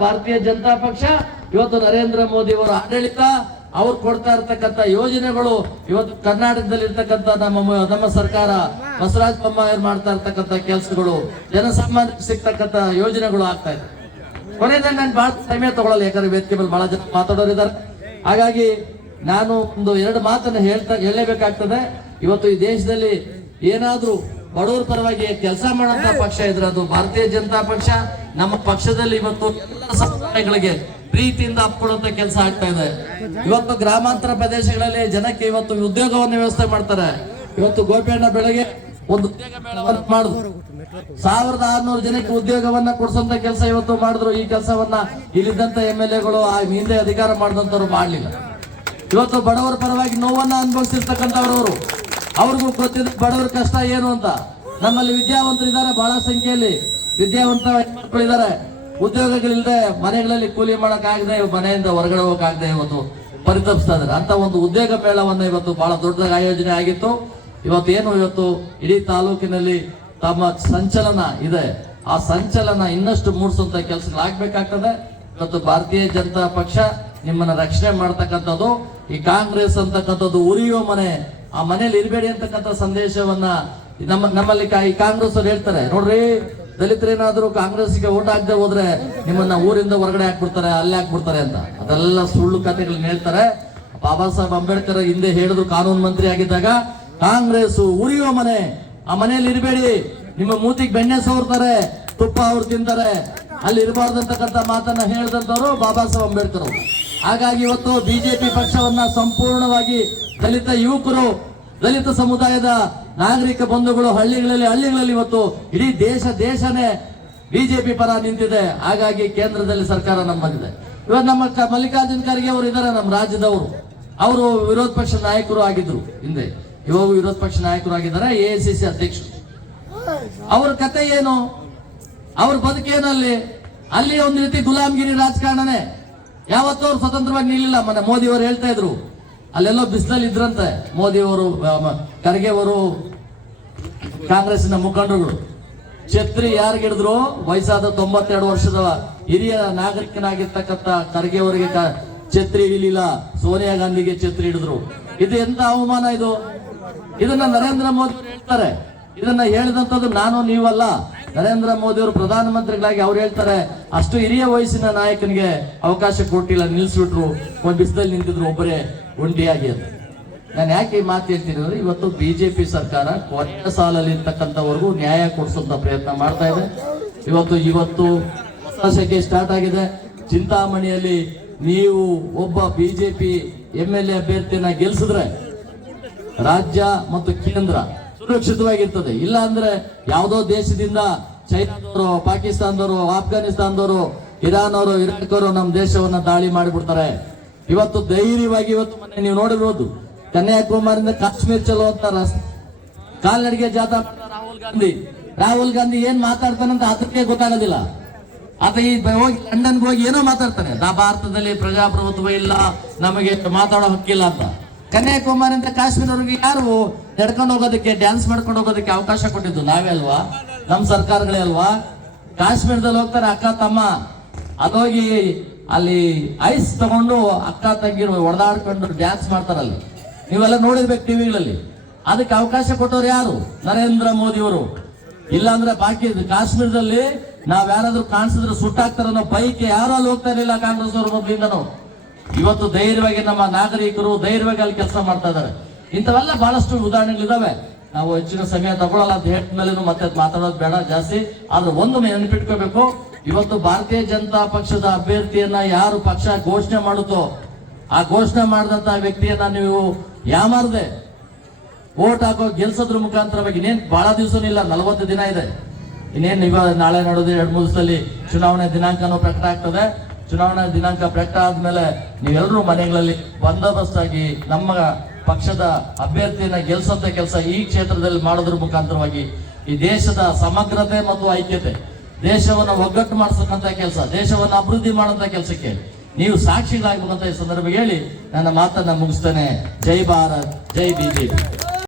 ಭಾರತೀಯ ಜನತಾ ಪಕ್ಷ ಇವತ್ತು ನರೇಂದ್ರ ಮೋದಿ ಅವರ ಆಡಳಿತ ಅವ್ರು ಕೊಡ್ತಾ ಇರ್ತಕ್ಕಂಥ ಯೋಜನೆಗಳು ಇವತ್ತು ಕರ್ನಾಟಕದಲ್ಲಿ ಇರ್ತಕ್ಕಂಥ ನಮ್ಮ ಸರ್ಕಾರ ಬಸವರಾಜ ಬೊಮ್ಮಾಯಿ ಮಾಡ್ತಾ ಇರ್ತಕ್ಕಂಥ ಕೆಲಸಗಳು ಜನಸಾಮಾನ್ಯರಿಗೆ ಸಿಗ್ತಕ್ಕಂಥ ಯೋಜನೆಗಳು ಆಗ್ತಾ ಇದೆ. ಕೊನೆಯಲ್ಲಿ ನಾನು ಬಹಳ ಸಮಯ ತಗೊಳ್ಳಲ್ಲ, ಯಾಕಂದ್ರೆ ವೇದಿಕೆ ಮೇಲೆ ಬಹಳ ಜನ ಮಾತಾಡೋರಿದ್ದಾರೆ. ಹಾಗಾಗಿ ನಾನು ಒಂದು ಎರಡು ಮಾತನ್ನು ಹೇಳಲೇಬೇಕಾಗ್ತದೆ. ಇವತ್ತು ಈ ದೇಶದಲ್ಲಿ ಏನಾದ್ರೂ ಬಡವರ ಪರವಾಗಿ ಕೆಲಸ ಮಾಡುವಂತ ಪಕ್ಷ ಇದ್ರೆ ಅದು ಭಾರತೀಯ ಜನತಾ ಪಕ್ಷ. ನಮ್ಮ ಪಕ್ಷದಲ್ಲಿ ಇವತ್ತು ಎಲ್ಲ ಸಮುದಾಯಗಳಿಗೆ ಪ್ರೀತಿಯಿಂದ ಅಪ್ಕೊಳ್ಳುವಂತ ಕೆಲಸ ಆಗ್ತಾ ಇದೆ. ಇವತ್ತು ಗ್ರಾಮಾಂತರ ಪ್ರದೇಶಗಳಲ್ಲಿ ಜನಕ್ಕೆ ಇವತ್ತು ಉದ್ಯೋಗವನ್ನು ವ್ಯವಸ್ಥೆ ಮಾಡ್ತಾರೆ. ಇವತ್ತು ಗೋಪಿಯಣ್ಣ ಬೆಳಗ್ಗೆ ಒಂದು ಉದ್ಯೋಗ ಮೇಳವನ್ನು ಮಾಡಿದ್ರು, 1600 ಜನಕ್ಕೆ ಉದ್ಯೋಗವನ್ನ ಕೊಡಿಸುವಂತ ಕೆಲಸ ಇವತ್ತು ಮಾಡಿದ್ರು. ಈ ಕೆಲಸವನ್ನ ಇಲ್ಲಿದ್ದಂತ MLA-ಗಳು ಹಿಂದೆ ಅಧಿಕಾರ ಮಾಡಿದಂತವ್ರು ಮಾಡ್ಲಿಲ್ಲ. ಇವತ್ತು ಬಡವರ ಪರವಾಗಿ ನೋವನ್ನ ಅನುಭವಿಸಿರ್ತಕ್ಕಂಥವ್ರವರು, ಅವ್ರಿಗೂ ಗೊತ್ತಿದೆ ಬಡವರ ಕಷ್ಟ ಏನು ಅಂತ. ನಮ್ಮಲ್ಲಿ ವಿದ್ಯಾವಂತರು ಇದ್ದಾರೆ, ಬಹಳ ಸಂಖ್ಯೆಯಲ್ಲಿ ವಿದ್ಯಾವಂತ ಹೆಣ್ಮಕ್ಳು ಇದ್ದಾರೆ. ಉದ್ಯೋಗಗಳಿಲ್ಲದೆ ಮನೆಗಳಲ್ಲಿ ಕೂಲಿ ಮಾಡಕ್ಕಾಗದೆ, ಮನೆಯಿಂದ ಹೊರಗಡೆ ಹೋಗಕ್ಕಾಗದೆ ಇವತ್ತು ಪರಿತಪಿಸ್ತಾ ಇದ್ದಾರೆ. ಅಂತ ಒಂದು ಉದ್ಯೋಗ ಮೇಳವನ್ನ ಇವತ್ತು ಬಹಳ ದೊಡ್ಡದಾಗಿ ಆಯೋಜನೆ ಆಗಿತ್ತು. ಇವತ್ತು ಇಡೀ ತಾಲೂಕಿನಲ್ಲಿ ತಮ್ಮ ಸಂಚಲನ ಇದೆ. ಆ ಸಂಚಲನ ಇನ್ನಷ್ಟು ಮೂಡಿಸುವಂತ ಕೆಲಸಗಳಾಗಬೇಕಾಗ್ತದೆ. ಇವತ್ತು ಭಾರತೀಯ ಜನತಾ ಪಕ್ಷ ನಿಮ್ಮನ್ನ ರಕ್ಷಣೆ ಮಾಡ್ತಕ್ಕಂಥದ್ದು. ಈ ಕಾಂಗ್ರೆಸ್ ಅಂತಕ್ಕಂಥದ್ದು ಉರಿಯೋ ಮನೆ, ಆ ಮನೇಲಿ ಇರಬೇಡಿ ಅಂತಕ್ಕಂಥ ಸಂದೇಶವನ್ನ ನಮ್ಮಲ್ಲಿ ಈ ಕಾಂಗ್ರೆಸ್ ಅವ್ರು ಹೇಳ್ತಾರೆ. ನೋಡ್ರಿ, ದಲಿತರೇನಾದ್ರೂ ಕಾಂಗ್ರೆಸ್ಗೆ ಓಟ್ ಹಾಕದೆ ಹೋದ್ರೆ ನಿಮ್ಮನ್ನ ಊರಿಂದ ಹೊರಗಡೆ ಹಾಕ್ಬಿಡ್ತಾರೆ, ಅಲ್ಲೇ ಹಾಕ್ಬಿಡ್ತಾರೆ ಅಂತ. ಅದೆಲ್ಲ ಸುಳ್ಳು ಕಥೆಗಳನ್ನ ಹೇಳ್ತಾರೆ. ಬಾಬಾ ಸಾಹೇಬ್ ಅಂಬೇಡ್ಕರ್ ಹಿಂದೆ ಹೇಳಿದ್ರು, ಕಾನೂನು ಮಂತ್ರಿ ಆಗಿದ್ದಾಗ, ಕಾಂಗ್ರೆಸ್ ಉರಿಯೋ ಮನೆ, ಆ ಮನೆಯಲ್ಲಿ ಇರಬೇಡಿ, ನಿಮ್ಮ ಮೂತಿಗೆ ಬೆಣ್ಣೆ ಸವರ್ತಾರೆ, ತುಪ್ಪ ಅವ್ರು ತಿಂತಾರೆ, ಅಲ್ಲಿ ಇರಬಾರ್ದಂತಕ್ಕಂಥ ಮಾತನ್ನ ಹೇಳಿದಂತವ್ರು ಬಾಬಾ ಸಾಹೇಬ್ ಅಂಬೇಡ್ಕರ್ ಅವರು. ಹಾಗಾಗಿ ಇವತ್ತು ಬಿಜೆಪಿ ಪಕ್ಷವನ್ನ ಸಂಪೂರ್ಣವಾಗಿ ದಲಿತ ಯುವಕರು, ದಲಿತ ಸಮುದಾಯದ ನಾಗರಿಕ ಬಂಧುಗಳು ಹಳ್ಳಿಗಳಲ್ಲಿ ಇವತ್ತು ಇಡೀ ದೇಶನೇ ಬಿಜೆಪಿ ಪರ ನಿಂತಿದೆ. ಹಾಗಾಗಿ ಕೇಂದ್ರದಲ್ಲಿ ಸರ್ಕಾರ ನಮ್ಮದಿದೆ. ಇವತ್ತು ನಮ್ಮ ಮಲ್ಲಿಕಾರ್ಜುನ್ ಖರ್ಗೆ ಅವರು ಇದ್ದಾರೆ, ನಮ್ಮ ರಾಜ್ಯದವರು. ಅವರು ವಿರೋಧ ಪಕ್ಷ ನಾಯಕರು ಆಗಿದ್ರು ಹಿಂದೆ, ಇವಾಗ ವಿರೋಧ ಪಕ್ಷ ನಾಯಕರು ಆಗಿದ್ದಾರೆ, AICC ಅಧ್ಯಕ್ಷರು. ಅವ್ರ ಕತೆ ಏನು, ಅವ್ರ ಬದುಕೇನು? ಅಲ್ಲಿ ಒಂದು ರೀತಿ ಗುಲಾಮ್ಗಿರಿ ರಾಜಕಾರಣನೇ. ಯಾವತ್ತೂ ಅವ್ರು ಸ್ವತಂತ್ರವಾಗಿ ನಿಲ್ಲಿಲ್ಲ. ಮೊನ್ನೆ ಮೋದಿ ಅವರು ಹೇಳ್ತಾ ಇದ್ರು, ಅಲ್ಲೆಲ್ಲೋ ಬಿಸಿಲಲ್ಲಿ ಇದ್ರಂತೆ ಮೋದಿ ಅವರು, ಖರ್ಗೆ ಅವರು, ಕಾಂಗ್ರೆಸ್ನ ಮುಖಂಡರುಗಳು. ಛತ್ರಿ ಯಾರಿಗಿಡಿದ್ರು? ವಯಸ್ಸಾದ 92 ವರ್ಷದ ಹಿರಿಯ ನಾಗರಿಕನಾಗಿರ್ತಕ್ಕಂಥ ಖರ್ಗೆ ಅವರಿಗೆ ಛತ್ರಿ ಇರಲಿಲ್ಲ, ಸೋನಿಯಾ ಗಾಂಧಿಗೆ ಛತ್ರಿ ಹಿಡಿದ್ರು. ಇದು ಎಂತ ಅವಮಾನ ಇದು? ಇದನ್ನ ನರೇಂದ್ರ ಮೋದಿ ಅವರು ಹೇಳ್ತಾರೆ. ಇದನ್ನ ಹೇಳಿದಂಥದ್ದು ನಾನು ನೀವಲ್ಲ, ನರೇಂದ್ರ ಮೋದಿ ಅವರು ಪ್ರಧಾನಮಂತ್ರಿಗಳಾಗಿ ಅವ್ರು ಹೇಳ್ತಾರೆ, ಅಷ್ಟು ಹಿರಿಯ ವಯಸ್ಸಿನ ನಾಯಕನಿಗೆ ಅವಕಾಶ ಕೊಟ್ಟಿಲ್ಲ, ನಿಲ್ಸ್ಬಿಟ್ರು, ಒಂದು ಬಿಸಿಲಲ್ಲಿ ನಿಂತಿದ್ರು ಒಬ್ಬರೇ ಒಂಟಿಯಾಗಿ ಅಂತ. ನಾನು ಯಾಕೆ ಈ ಮಾತು ಹೇಳ್ತೀನಿ ಅಂದ್ರೆ, ಇವತ್ತು ಬಿಜೆಪಿ ಸರ್ಕಾರ ಕೊನೆಯ ಸಾಲಲ್ಲಿ ಇರ್ತಕ್ಕಂಥವ್ರಿಗೂ ನ್ಯಾಯ ಕೊಡಿಸುವಂತ ಪ್ರಯತ್ನ ಮಾಡ್ತಾ ಇದೆ. ಇವತ್ತು ಹೊಸ ಸ್ಟಾರ್ಟ್ ಆಗಿದೆ. ಚಿಂತಾಮಣಿಯಲ್ಲಿ ನೀವು ಒಬ್ಬ ಬಿಜೆಪಿ MLA ಅಭ್ಯರ್ಥಿನ ಗೆಲ್ಸಿದ್ರೆ ರಾಜ್ಯ ಮತ್ತು ಕೇಂದ್ರ ಸುರಕ್ಷಿತವಾಗಿರ್ತದೆ. ಇಲ್ಲ ಅಂದ್ರೆ ಯಾವುದೋ ದೇಶದಿಂದ, ಚೈನಾದವರು, ಪಾಕಿಸ್ತಾನದವರು, ಆಫ್ಘಾನಿಸ್ತಾನದವರು, ಇರಾನ್ ಅವರು, ಇರಾಕ್ ಅವರು ನಮ್ಮ ದೇಶವನ್ನ ದಾಳಿ ಮಾಡಿಬಿಡ್ತಾರೆ. ಇವತ್ತು ಧೈರ್ಯವಾಗಿ, ಇವತ್ತು ಮೊನ್ನೆ ನೀವು ನೋಡಿರ್ಬೋದು, ಕನ್ಯಾಕುಮಾರಿಯಿಂದ ಕಾಶ್ಮೀರ್ ಚಲುವಂತ ಕಾಲ್ನಡಿಗೆ ಜಾಥಾ ರಾಹುಲ್ ಗಾಂಧಿ ಏನ್ ಮಾತಾಡ್ತಾನಂತ ಅದಕ್ಕೆ ಗೊತ್ತಾಗೋದಿಲ್ಲ. ಆತ ಈ ಹೋಗಿ ಲಂಡನ್ಗೆ ಹೋಗಿ ಏನೋ ಮಾತಾಡ್ತಾನೆ, ಭಾರತದಲ್ಲಿ ಪ್ರಜಾಪ್ರಭುತ್ವ ಇಲ್ಲ, ನಮಗೆ ಮಾತಾಡೋ ಹಕ್ಕಿಲ್ಲ ಅಂತ. ಕನ್ಯಾಕುಮಾರಿಯಿಂದ ಕಾಶ್ಮೀರವರೆಗೆ ಯಾರು ನಡ್ಕೊಂಡು ಹೋಗೋದಕ್ಕೆ, ಡ್ಯಾನ್ಸ್ ಮಾಡ್ಕೊಂಡು ಹೋಗೋದಕ್ಕೆ ಅವಕಾಶ ಕೊಟ್ಟಿದ್ದು? ನಾವೇ ಅಲ್ವಾ, ನಮ್ಮ ಸರ್ಕಾರಗಳೇ ಅಲ್ವಾ? ಕಾಶ್ಮೀರದಲ್ಲಿ ಹೋಗ್ತಾರೆ ಅಕ್ಕ ತಮ್ಮ, ಅದೋಗಿ ಅಲ್ಲಿ ಐಸ್ ತಗೊಂಡು ಅಕ್ಕ ತಂಗಿರು ಹೊಡೆದಾಡ್ಕೊಂಡು ಡ್ಯಾನ್ಸ್ ಮಾಡ್ತಾರಲ್ಲಿ, ನೀವೆಲ್ಲ ನೋಡಿರ್ಬೇಕು ಟಿವಿಗಳಲ್ಲಿ. ಅದಕ್ಕೆ ಅವಕಾಶ ಕೊಟ್ಟವ್ರು ಯಾರು? ನರೇಂದ್ರ ಮೋದಿ ಅವರು. ಇಲ್ಲಾಂದ್ರೆ ಕಾಶ್ಮೀರದಲ್ಲಿ ನಾವ್ ಯಾರಾದ್ರೂ ಕಾಣಿಸಿದ್ರೆ ಸುಟ್ಟಾಕ್ತಾರ ಅನ್ನೋ ಬೈಕ್ ಯಾರು ಅಲ್ಲಿ ಹೋಗ್ತಾ ಇರಲಿಲ್ಲ ಕಾಂಗ್ರೆಸ್ ಅವರು ಮೊದಲಿಂದನೂ. ಇವತ್ತು ಧೈರ್ಯವಾಗಿ ನಮ್ಮ ನಾಗರಿಕರು ಧೈರ್ಯವಾಗಿ ಅಲ್ಲಿ ಕೆಲಸ ಮಾಡ್ತಾ ಇದ್ದಾರೆ. ಇಂಥವೆಲ್ಲ ಬಹಳಷ್ಟು ಉದಾಹರಣೆಗಳಿದಾವೆ. ನಾವು ಹೆಚ್ಚಿನ ಸಮಯ ತಗೊಳ್ಳಲ್ಲ ಅಂತ ಹೇಳಿದ್ಮೇಲೆ ಮತ್ತೆ ಮಾತಾಡೋದು ಬೇಡ ಜಾಸ್ತಿ. ಆದ್ರೆ ಒಂದು ನೆನಪಿಟ್ಕೋಬೇಕು, ಇವತ್ತು ಭಾರತೀಯ ಜನತಾ ಪಕ್ಷದ ಅಭ್ಯರ್ಥಿಯನ್ನ ಯಾರು ಪಕ್ಷ ಘೋಷಣೆ ಮಾಡುತ್ತೋ, ಆ ಘೋಷಣೆ ಮಾಡಿದಂತ ವ್ಯಕ್ತಿಯನ್ನ ನೀವು ಯಾಮಾರದೆ ವೋಟ್ ಹಾಕೋ ಗೆಲ್ಸೋದ್ರ ಮುಖಾಂತರವಾಗಿ, ಇನ್ನೇನ್ ಬಹಳ ದಿವಸನೂ ಇಲ್ಲ, 40 ದಿನ ಇದೆ. ಇನ್ನೇನ್ ನಾಳೆ ನೋಡೋದು 2-3 ದಿವಸದಲ್ಲಿ ಚುನಾವಣೆ ದಿನಾಂಕನೂ ಪ್ರಕಟ ಆಗ್ತದೆ. ಚುನಾವಣಾ ದಿನಾಂಕ ಪ್ರಕಟ ಆದ್ಮೇಲೆ ನೀವೆಲ್ಲರೂ ಮನೆಗಳಲ್ಲಿ ಬಂದೋಬಸ್ತಾಗಿ ನಮ್ಮ ಪಕ್ಷದ ಅಭ್ಯರ್ಥಿಯನ್ನ ಗೆಲ್ಸಂತ ಕೆಲಸ ಈ ಕ್ಷೇತ್ರದಲ್ಲಿ ಮಾಡೋದ್ರ ಮುಖಾಂತರವಾಗಿ ಈ ದೇಶದ ಸಮಗ್ರತೆ ಮತ್ತು ಐಕ್ಯತೆ, ದೇಶವನ್ನ ಒಗ್ಗಟ್ಟು ಮಾಡಿಸತಕ್ಕಂತ ಕೆಲಸ, ದೇಶವನ್ನ ಅಭಿವೃದ್ಧಿ ಮಾಡುವಂತ ಕೆಲಸಕ್ಕೆ ನೀವು ಸಾಕ್ಷಿಗಳಾಗಬೇಕಂತ ಈ ಸಂದರ್ಭ ಹೇಳಿ ನನ್ನ ಮಾತನ್ನ ಮುಗಿಸ್ತೇನೆ. ಜೈ ಭಾರತ್, ಜೈ ಬಿಜೆಪಿ.